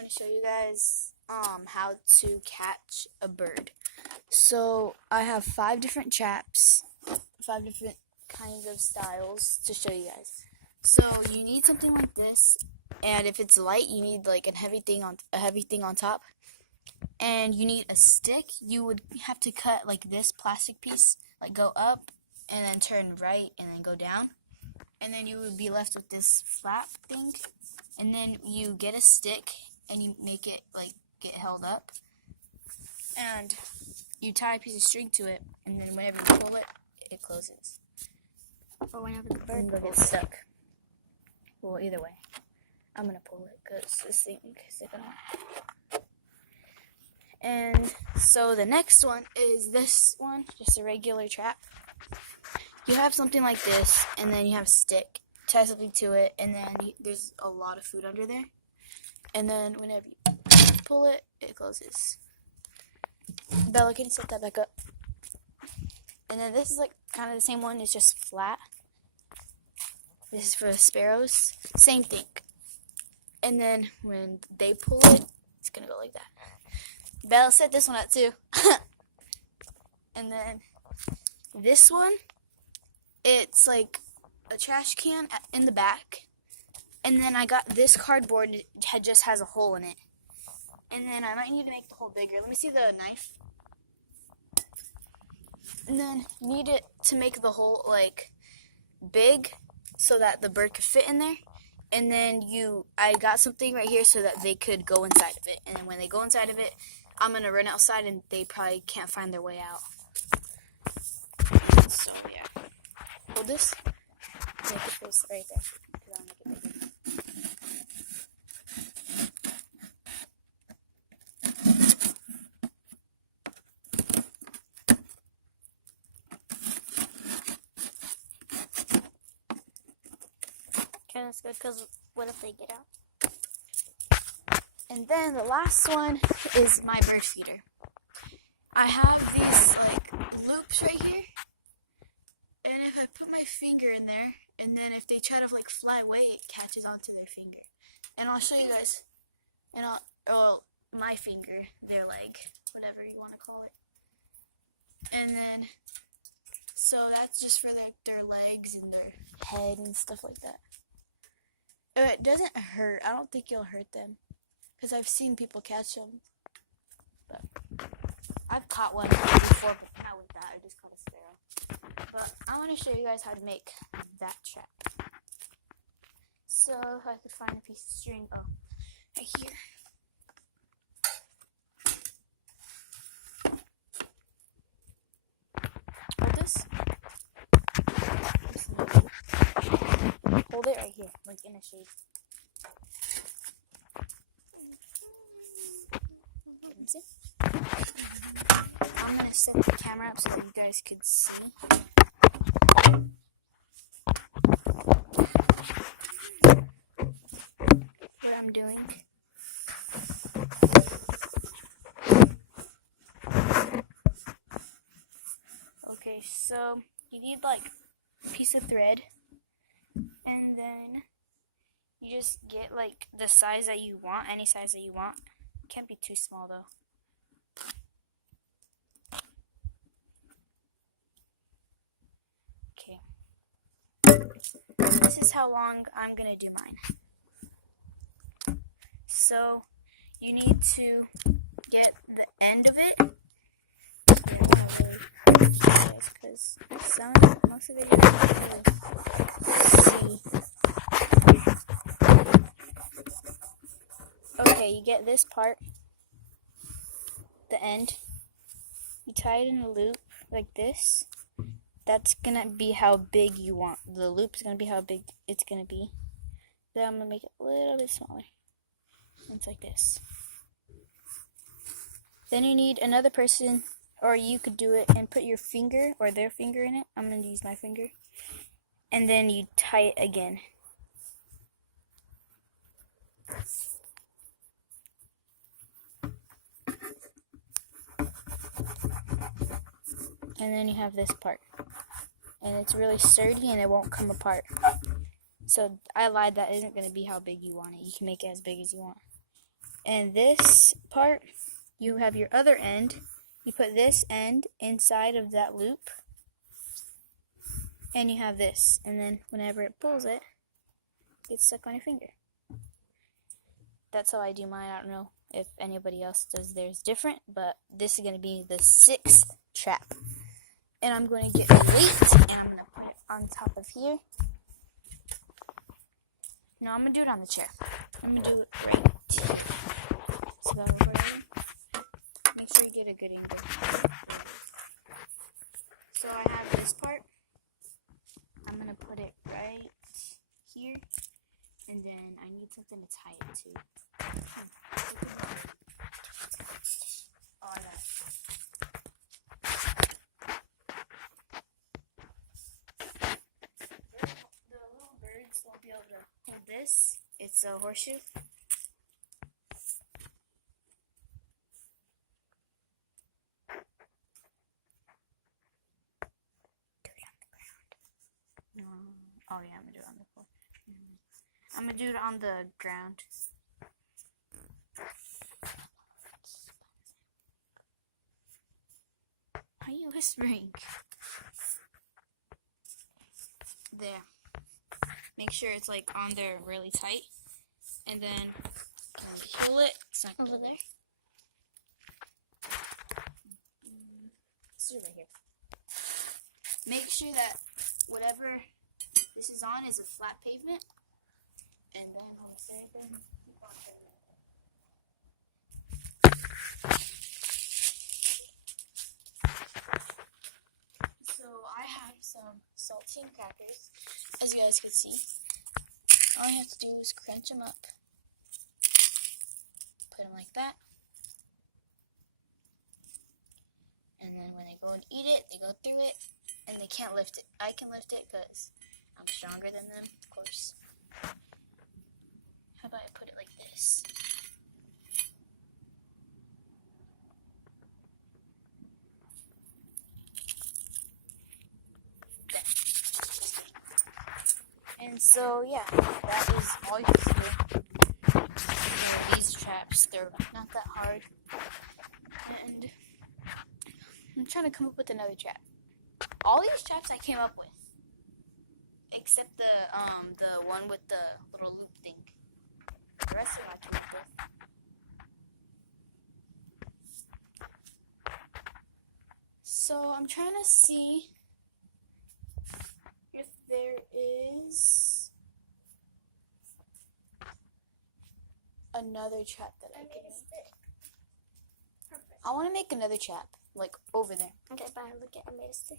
going to show you guys how to catch a bird. So I have 5 different traps, 5 different kinds of styles to show you guys. So you need something like this, and if it's light, you need like a heavy thing on top, and you need a stick. You would have to cut like this plastic piece, like go up and then turn right and then go down, and then you would be left with this flap thing. And then you get a stick and you make it like get held up, and you tie a piece of string to it, and then whenever you pull it, it closes. Or whenever the bird gets stuck. Well, either way, I'm gonna pull it because this thing is sticking out. And so the next one is this one, just a regular trap. You have something like this, and then you have a stick. Tie something to it, and then there's a lot of food under there. And then whenever you pull it, it closes. Bella, can you set that back up? And then this is like kind of the same one. It's just flat. This is for the sparrows. Same thing. And then when they pull it, it's gonna go like that. Bella set this one up too. And then this one, it's like a trash can in the back, and then I got this cardboard. It just has a hole in it, and then I might need to make the hole bigger. Let me see the knife. And then you need it to make the hole like big so that the bird could fit in there. And then I got something right here so that they could go inside of it, and then when they go inside of it, I'm gonna run outside and they probably can't find their way out. So yeah, hold this. Make it face right there. I'll make it bigger. Okay, that's good, because what if they get out? And then the last one is my bird feeder. I have these like loops right here, and if I put my finger in there, and then if they try to like fly away, it catches onto their finger. And I'll show you guys. And my finger, their leg, whatever you want to call it. And then, so that's just for their legs and their head and stuff like that. It doesn't hurt. I don't think you'll hurt them, because I've seen people catch them. But I've caught one before, but not with that. I just caught a sparrow. But I want to show you guys how to make that trap. So if I could find a piece of string, right here. Hold this. Hold it right here, like in a shade. See? I'm gonna set the camera up so that you guys could see. What I'm doing. Okay, so you need like a piece of thread, and then you just get like the size that you want, any size that you want. Can't be too small though. Okay. This is how long I'm gonna do mine. So you need to get the end of it. Because most of it you can't really see. Okay, you get this part, the end. You tie it in a loop like this. That's gonna be how big you want. The loop's gonna be how big it's gonna be. Then I'm gonna make it a little bit smaller. It's like this. Then you need another person, or you could do it and put your finger or their finger in it. I'm gonna use my finger. And then you tie it again. And then you have this part, and it's really sturdy and it won't come apart. So I lied, that isn't going to be how big you want it. You can make it as big as you want. And this part, you have your other end. You put this end inside of that loop. And you have this. And then whenever it pulls it, it's stuck on your finger. That's how I do mine. I don't know if anybody else does theirs different, but this is going to be the 6th trap. And I'm going to get a weight, and I'm going to put it on top of here. No, I'm going to do it on the chair. I'm going to do it right. So make sure you get a good angle. So I have this part. I'm going to put it right here. And then I need something to tie it to. Oh, I got it. The little birds won't be able to hold this. It's a horseshoe. Do it on the ground. Oh yeah, I'm gonna do it on the floor. I'm gonna do it on the ground. Why are you whispering? There. Make sure it's like on there really tight. And then pull it. It's not Over there. This is right here. Make sure that whatever this is on is a flat pavement. And then on the second, keep on turning. So I have some saltine crackers, as you guys can see. All you have to do is crunch them up. Put them like that. And then when they go and eat it, they go through it, and they can't lift it. I can lift it because I'm stronger than them, of course. How about I put it like this? There. And so, yeah, that is all you have to do. You know, these traps, they're not that hard. And I'm trying to come up with another trap. All these traps I came up with, except the one with the little loop thing. The rest of them I came up with. So I'm trying to see if there is another trap that I can make. Perfect. I want to make another trap, like over there. Okay, bye. Look at I made a stick.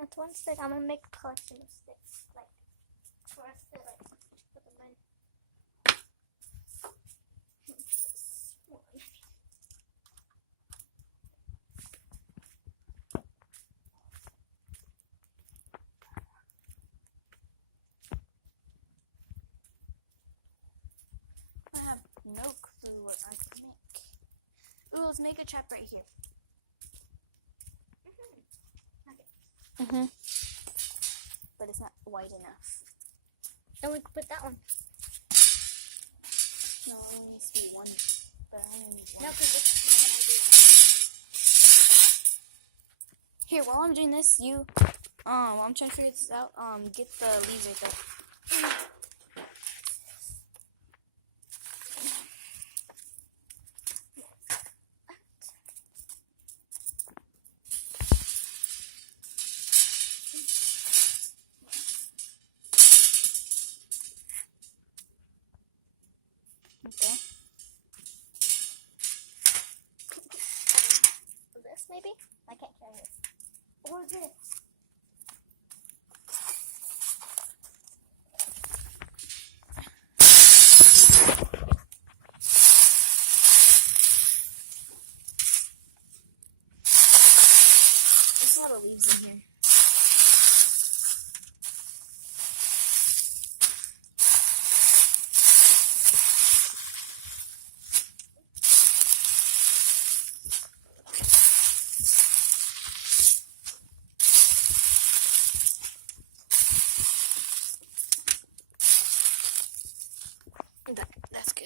That's one stick. I'm gonna make a collection of sticks, like for us to like put them in. This one. I have no clue what I can make. Ooh, let's make a trap right here. But it's not wide enough. And we could put that one. No, it only needs to be one. But I only need one. No, because it's Here, while I'm doing this, you, I'm trying to figure this out. Get the leaves right there. Okay. this maybe? I can't carry this. Or this. There's a lot of leaves in here. That's good.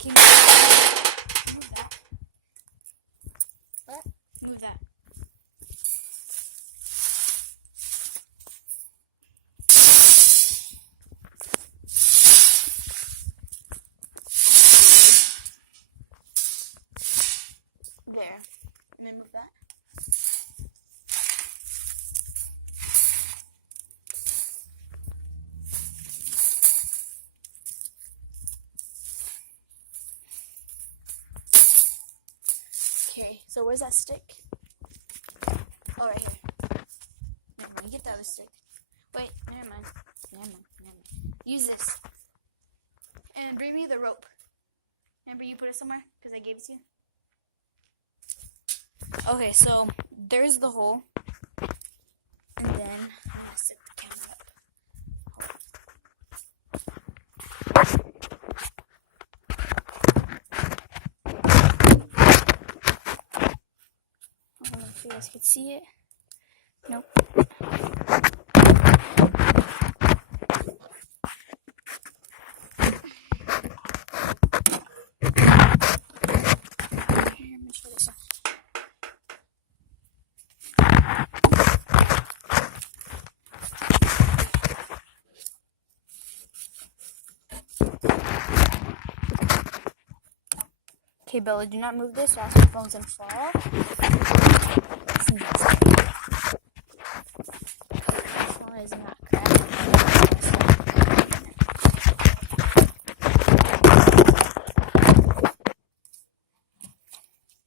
Can you move that? What? Move that. There. And then move that. Okay, so where's that stick? Oh, right here. Never mind, get the other stick. Wait, never mind. Use this. And bring me the rope. Remember you put it somewhere? Because I gave it to you? Okay, so there's the hole. And then I'm going to set the camera up. I don't know if you guys can see it. Nope. Here, I'm gonna show this one. Okay, Bella, do not move this or else your phone's gonna fall. As long as it's not cracking.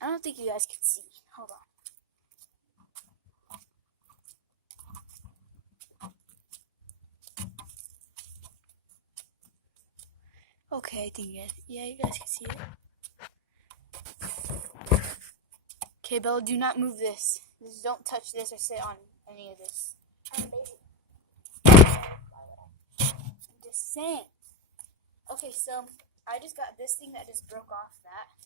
I don't think you guys can see. Hold on. Okay, I think you guys can see it. Okay, Bella, do not move this. Just don't touch this or sit on any of this. I'm lazy. I'm just saying. Okay, so I just got this thing that just broke off that.